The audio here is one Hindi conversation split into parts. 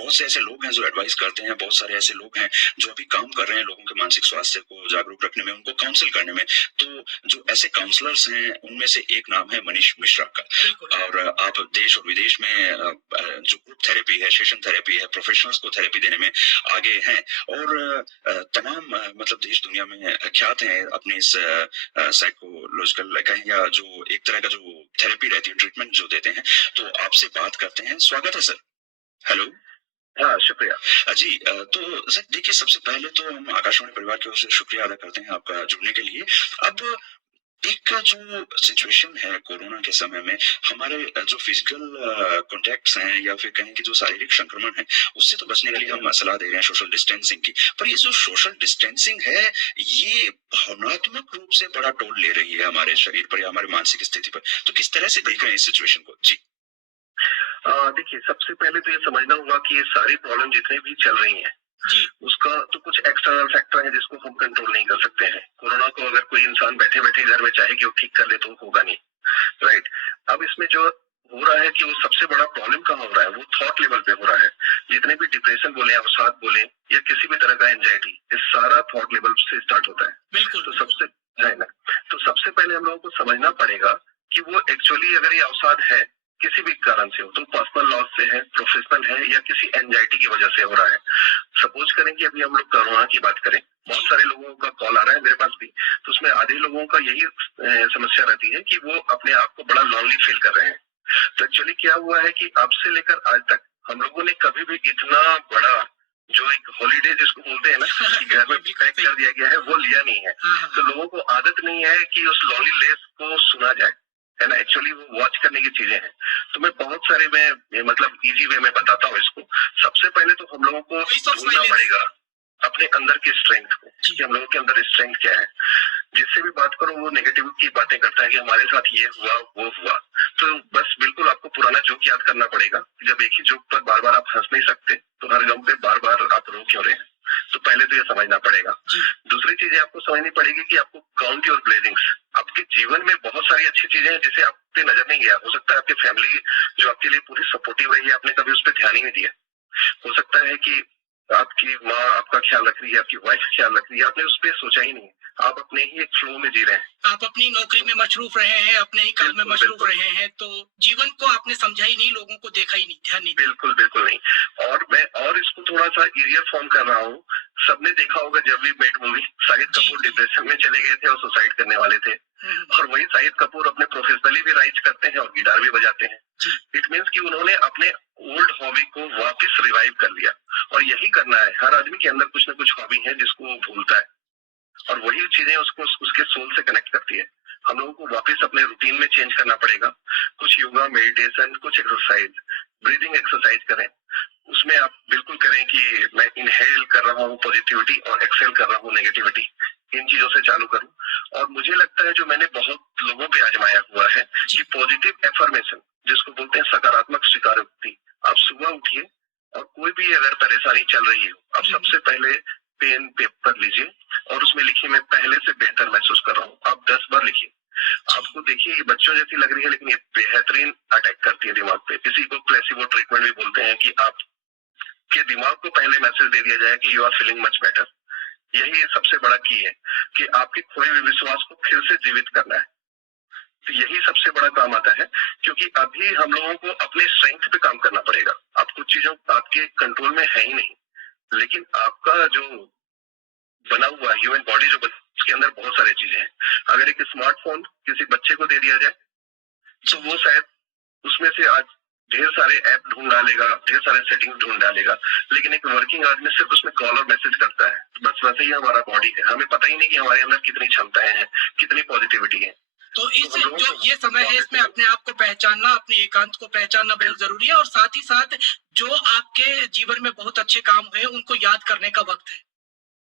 बहुत से ऐसे लोग हैं जो एडवाइस करते हैं, बहुत सारे ऐसे लोग हैं जो अभी काम कर रहे हैं लोगों के मानसिक स्वास्थ्य को जागरूक रखने में, उनको काउंसिल करने में। तो जो ऐसे काउंसलर्स हैं उनमें से एक नाम है मनीष मिश्रा का। और आप देश और विदेश में जो ग्रुप थेरेपी है, सेशन थेरेपी है, प्रोफेशनल्स को थेरेपी देने में आगे हैं और तमाम मतलब देश दुनिया में ख्यात हैं अपनी इस साइकोलॉजिकल कहें या जो एक तरह का जो थेरेपी रहती है, ट्रीटमेंट जो देते हैं। तो आपसे बात करते हैं। स्वागत है सर। हेलो। हाँ, शुक्रिया। जी तो सर देखिए, सबसे पहले तो हम आकाशवाणी परिवार की ओर से शुक्रिया अदा करते हैं आपका जुड़ने के लिए। अब एक जो सिचुएशन है कोरोना के समय में, हमारे जो फिजिकल कॉन्टैक्ट्स हैं या फिर कहें कि जो शारीरिक संक्रमण है, उससे तो बचने के लिए हम सलाह दे रहे हैं सोशल डिस्टेंसिंग की। पर ये जो सोशल डिस्टेंसिंग है, ये भावनात्मक रूप से बड़ा टोल ले रही है हमारे शरीर पर या हमारे मानसिक स्थिति पर। तो किस तरह से देख रहे हैं इस सिचुएशन को? जी। देखिए, सबसे पहले तो ये समझना होगा कि ये सारी प्रॉब्लम जितनी भी चल रही हैं, जी। उसका तो कुछ एक्सटर्नल फैक्टर है जिसको हम कंट्रोल नहीं कर सकते हैं। कोरोना को अगर कोई इंसान बैठे-बैठे घर में चाहे कि वो ठीक कर ले तो होगा नहीं, राइट? अब इसमें जो हो रहा है कि वो सबसे बड़ा प्रॉब्लम कहाँ हो रहा है, वो थॉट लेवल पे हो रहा है। जितने भी डिप्रेशन बोले, अवसाद बोले या किसी भी तरह का एंजाइटी, ये सारा थॉट लेवल से स्टार्ट होता है। बिल्कुल। तो सबसे पहले हम लोगों को समझना पड़ेगा कि वो एक्चुअली अगर ये अवसाद है किसी भी कारण से हो, तो पर्सनल लॉस से है, प्रोफेशनल है या किसी एंजाइटी की वजह से हो रहा है। सपोज करें कि अभी हम लोग कोरोना की बात करें, बहुत सारे लोगों का कॉल आ रहा है मेरे पास भी, तो उसमें आधे लोगों का यही समस्या रहती है कि वो अपने आप को बड़ा लॉनली फील कर रहे हैं। तो एक्चुअली क्या हुआ है कि अब से लेकर आज तक हम लोगों ने कभी भी इतना बड़ा जो एक हॉलीडे जिसको बोलते हैं ना कि घर में पैक कर दिया गया है, वो लिया नहीं है। तो लोगों को आदत नहीं है कि उस लॉलीनेस को सुना जाए, है ना? एक्चुअली वो वॉच करने की चीजें हैं। तो मैं बहुत सारे मतलब इजी वे में बताता हूँ इसको। सबसे पहले तो हम लोगों को ढूंढना पड़ेगा अपने अंदर की स्ट्रेंथ को, कि हम लोगों के अंदर स्ट्रेंथ क्या है। जिससे भी बात करो वो नेगेटिव की बातें करता है कि हमारे साथ ये हुआ वो हुआ। तो बस बिल्कुल आपको पुराना जोक याद करना पड़ेगा। जब एक ही जोक पर बार बार आप हंस नहीं सकते, तो हर गम पे बार बार आप रो क्यों रहे हैं। तो पहले तो ये समझना पड़ेगा। दूसरी चीजें आपको समझनी पड़ेगी कि आपको काउंट योर ब्लेसिंग्स। आपके जीवन में बहुत सारी अच्छी चीजें हैं जिसे आप पे नजर नहीं गया। हो सकता है आपकी फैमिली जो आपके लिए पूरी सपोर्टिव रही है, आपने कभी उस पर ध्यान ही नहीं दिया। हो सकता है कि आपकी माँ आपका ख्याल रख रही है, आपकी वाइफ ख्याल रख रही है, आपने उस पर सोचा ही नहीं। आप अपने ही एक फ्लो में जी रहे हैं। आप अपनी नौकरी में मशरूफ रहे हैं, अपने ही काम में मशरूफ रहे हैं, तो जीवन को आपने समझा ही नहीं, लोगों को देखा ही नहीं, ध्यान नहीं। बिल्कुल बिल्कुल नहीं। और मैं और इसको थोड़ा सा इजियर फॉर्म कर रहा हूँ। सबने देखा होगा जब वी मेट मूवी, शाहिद कपूर डिप्रेशन में चले गए थे और सुसाइड करने वाले थे, और वही शाहिद कपूर अपने प्रोफेशनली भी राइज करते हैं और गिटार भी बजाते हैं। इट मीन्स कि उन्होंने अपने ओल्ड हॉबी को वापस रिवाइव कर लिया, और यही करना है। हर आदमी के अंदर कुछ ना कुछ हॉबी है जिसको वो भूलता है, और वही चीजें उसको उसके सोल से कनेक्ट करती है। हम लोगों को वापस अपने रूटीन में चेंज करना पड़ेगा। कुछ योगा, मेडिटेशन, कुछ एक्सरसाइज, ब्रीदिंग एक्सरसाइज करें। उसमें आप बिल्कुल करें कि मैं इनहेल कर रहा हूँ पॉजिटिविटी और एक्सेल कर रहा हूँ नेगेटिविटी। इन चीजों से चालू करूं। और मुझे लगता है जो मैंने बहुत लोगों पे आजमाया हुआ है कि पॉजिटिव एफर्मेशन, जिसको बोलते हैं सकारात्मक स्वीकारोक्ति। आप सुबह उठिए और कोई भी अगर परेशानी चल रही हो, आप सबसे पहले पेन पेपर लीजिए और उसमें लिखिए मैं पहले से बेहतर महसूस कर रहा हूँ। आप 10 बार लिखिए। आपको देखिए ये बच्चों जैसी लग रही है, लेकिन ये बेहतरीन अटैक करती है दिमाग पे। इसी को प्लेसिबो ट्रीटमेंट भी बोलते हैं, कि आप के दिमाग को पहले मैसेज दे दिया जाए कि you are feeling much better. यही सबसे बड़ा की है कि आपके खोए हुए विश्वास को फिर से जीवित करना है। तो यही सबसे बड़ा काम आता है, क्योंकि अभी हम लोगों को अपने स्ट्रेंथ पे काम करना पड़ेगा। आप कुछ चीजों आपके कंट्रोल में है ही नहीं, लेकिन आपका जो बना हुआ ह्यूमन बॉडी जो उसके अंदर बहुत सारी चीजें हैं। अगर एक स्मार्टफोन किसी बच्चे को दे दिया जाए तो वो शायद उसमें से आज ढेर सारे ऐप ढूंढ डालेगा, ढेर सारे सेटिंग्स ढूंढ डालेगा, लेकिन एक वर्किंग आदमी सिर्फ उसमें कॉल और मैसेज करता है। तो बस वैसे ही हमारा बॉडी है। हमें पता ही नहीं कि हमारे अंदर कितनी क्षमताएं हैं, कितनी पॉजिटिविटी है। तो इस जो ये समय है, इसमें अपने आप को पहचानना, अपने एकांत को पहचानना बहुत जरूरी है, और साथ ही साथ जो आपके जीवन में बहुत अच्छे काम हुए उनको याद करने का वक्त है।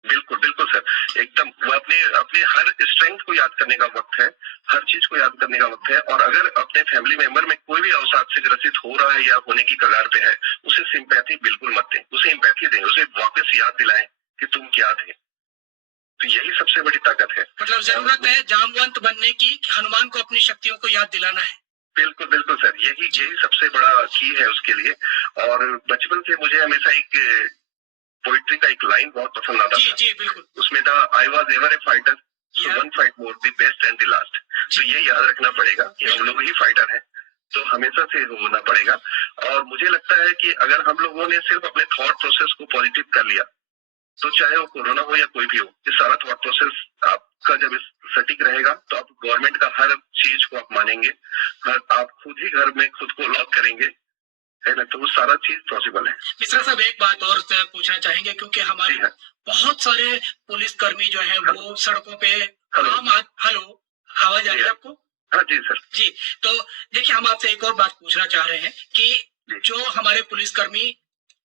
बिल्कुल बिल्कुल सर, एकदम। वो अपने अपने हर स्ट्रेंथ को याद करने का वक्त है, हर चीज को याद करने का वक्त है। और अगर अपने फैमिली मेंबर में कोई भी अवसाद से ग्रसित हो रहा है या होने की कगार पे है, उसे सिंपैथी बिल्कुल मत दें, उसे एम्पैथी दें, उसे वापस याद दिलाएं कि तुम क्या थे। तो यही सबसे बड़ी ताकत है। मतलब जरूरत है जामवंत बनने की, हनुमान को अपनी शक्तियों को याद दिलाना है। बिल्कुल, बिल्कुल सर। यही यही सबसे बड़ा की है उसके लिए। और बचपन से मुझे हमेशा एक पोएट्री का एक लाइन बहुत पसंद आता जी था। जी बिल्कुल। उसमें था, I was ever a fighter, so या one fight more, the best and the last. तो ये याद रखना पड़ेगा कि हम लोग ही फाइटर हैं, तो हमेशा से होना पड़ेगा। और मुझे लगता है कि अगर हम लोगों ने सिर्फ अपने थॉट प्रोसेस को पॉजिटिव कर लिया, तो चाहे वो कोरोना हो या कोई भी हो, ये सारा थॉट प्रोसेस आपका जब इस सटीक रहेगा, तो आप गवर्नमेंट का हर चीज को आप मानेंगे, आप खुद ही घर में खुद को लॉक करेंगे, है ना? तो वो सारा चीज पॉसिबल है। मिश्रा साहब एक बात और से पूछना चाहेंगे, क्योंकि हमारे जी हाँ। बहुत सारे पुलिसकर्मी जो हैं वो सड़कों पे हेलो। हेलो, आवाज आ रही है आपको? हाँ जी सर। जी, तो देखिए हम आपसे एक और बात पूछना चाह रहे हैं कि जी। जो हमारे पुलिसकर्मी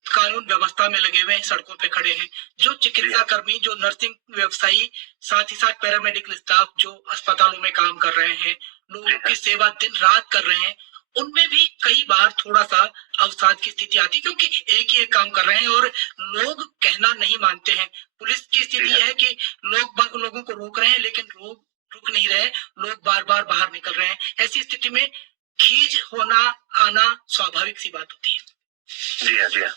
कानून व्यवस्था में लगे हुए हैं, सड़कों पे खड़े हैं, जो चिकित्सा कर्मी, जो नर्सिंग व्यवसायी, साथ ही साथ पैरामेडिकल स्टाफ जो अस्पतालों में काम कर रहे हैं, लोगों की सेवा दिन रात कर रहे हैं, उनमें भी कई बार थोड़ा सा अवसाद की स्थिति आती है, क्योंकि एक ही एक काम कर रहे हैं और लोग कहना नहीं मानते हैं। पुलिस की स्थिति यह है कि लोगों को रोक रहे हैं, लेकिन लोग रुक नहीं रहे, लोग बार बार बाहर निकल रहे हैं। ऐसी स्थिति में खींच होना आना स्वाभाविक सी बात होती है। जी हाँ, जी हाँ।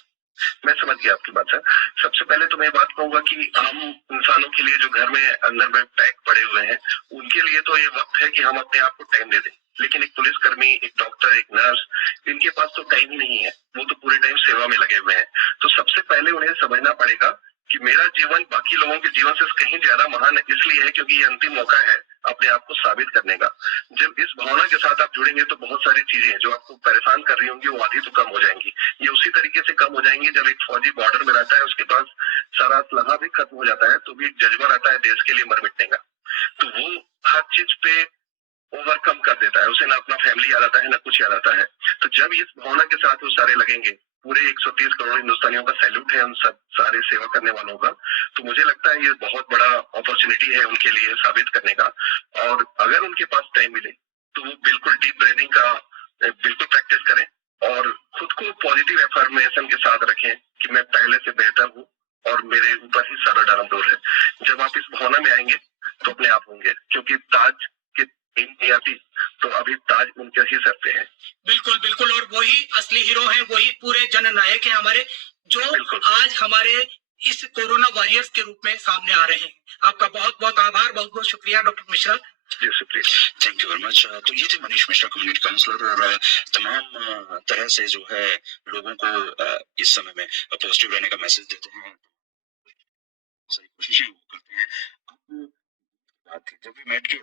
मैं समझ गया आपकी बात सर। सबसे पहले तो मैं बात कहूंगा कि आम इंसानों के लिए जो घर में अंदर में पैक पड़े हुए हैं, उनके लिए तो ये वक्त है कि हम अपने आप को टाइम दे दें। लेकिन एक पुलिसकर्मी, एक डॉक्टर, एक नर्स, इनके पास तो टाइम ही नहीं है, वो तो पूरे टाइम सेवा में लगे हुए हैं। तो सबसे पहले उन्हें समझना पड़ेगा कि मेरा जीवन बाकी लोगों के जीवन से कहीं ज्यादा महान इसलिए है क्योंकि ये अंतिम मौका है अपने आप को साबित करने का। जब इस भावना के साथ आप जुड़ेंगे तो बहुत सारी चीजें हैं जो आपको परेशान कर रही होंगी, वो आधी तो कम हो जाएंगी। ये उसी तरीके से कम हो जाएंगी जब एक फौजी बॉर्डर में रहता है, उसके पास सारा असलहा भी खत्म हो जाता है, तो भी एक जज्बा रहता है देश के लिए मर मिटने का। तो वो हर चीज पे ओवरकम कर देता है, उसे ना अपना फैमिली याद आता है ना कुछ याद आता है। तो जब इस भावना के साथ वो सारे लगेंगे, पूरे 130 करोड़ हिंदुस्तानियों का सैल्यूट है उन सब सारे सेवा करने वालों का, तो मुझे लगता है ये बहुत बड़ा अपॉर्चुनिटी है उनके लिए साबित करने का। और अगर उनके पास टाइम मिले तो वो बिल्कुल डीप ब्रीदिंग का बिल्कुल प्रैक्टिस करें और खुद को पॉजिटिव एफर्मेशन के साथ रखें कि मैं पहले से बेहतर हूँ और मेरे ऊपर ही सारा डरमडोर है। जब आप इस भावना में आएंगे तो अपने आप होंगे, क्योंकि ताज की नींद नहीं आती, तो अभी ताज उनके ही सर पे है। बिल्कुल बिल्कुल, और वही असली हीरो हैं, वही पूरे जननायक हैं हमारे, जो आज हमारे इस कोरोना वॉरियर्स के रूप में सामने आ रहे हैं। आपका बहुत बहुत आभार, बहुत बहुत शुक्रिया डॉक्टर मिश्रा। जी शुक्रिया। Thank you very much. तो ये थे मनीष मिश्रा, कम्युनिटी काउंसलर, और तमाम तरह से जो है लोगों को इस समय में पॉजिटिव रहने का मैसेज देते हैं, सारी कोशिशें वो करते हैं। अब बात जब भी मेट की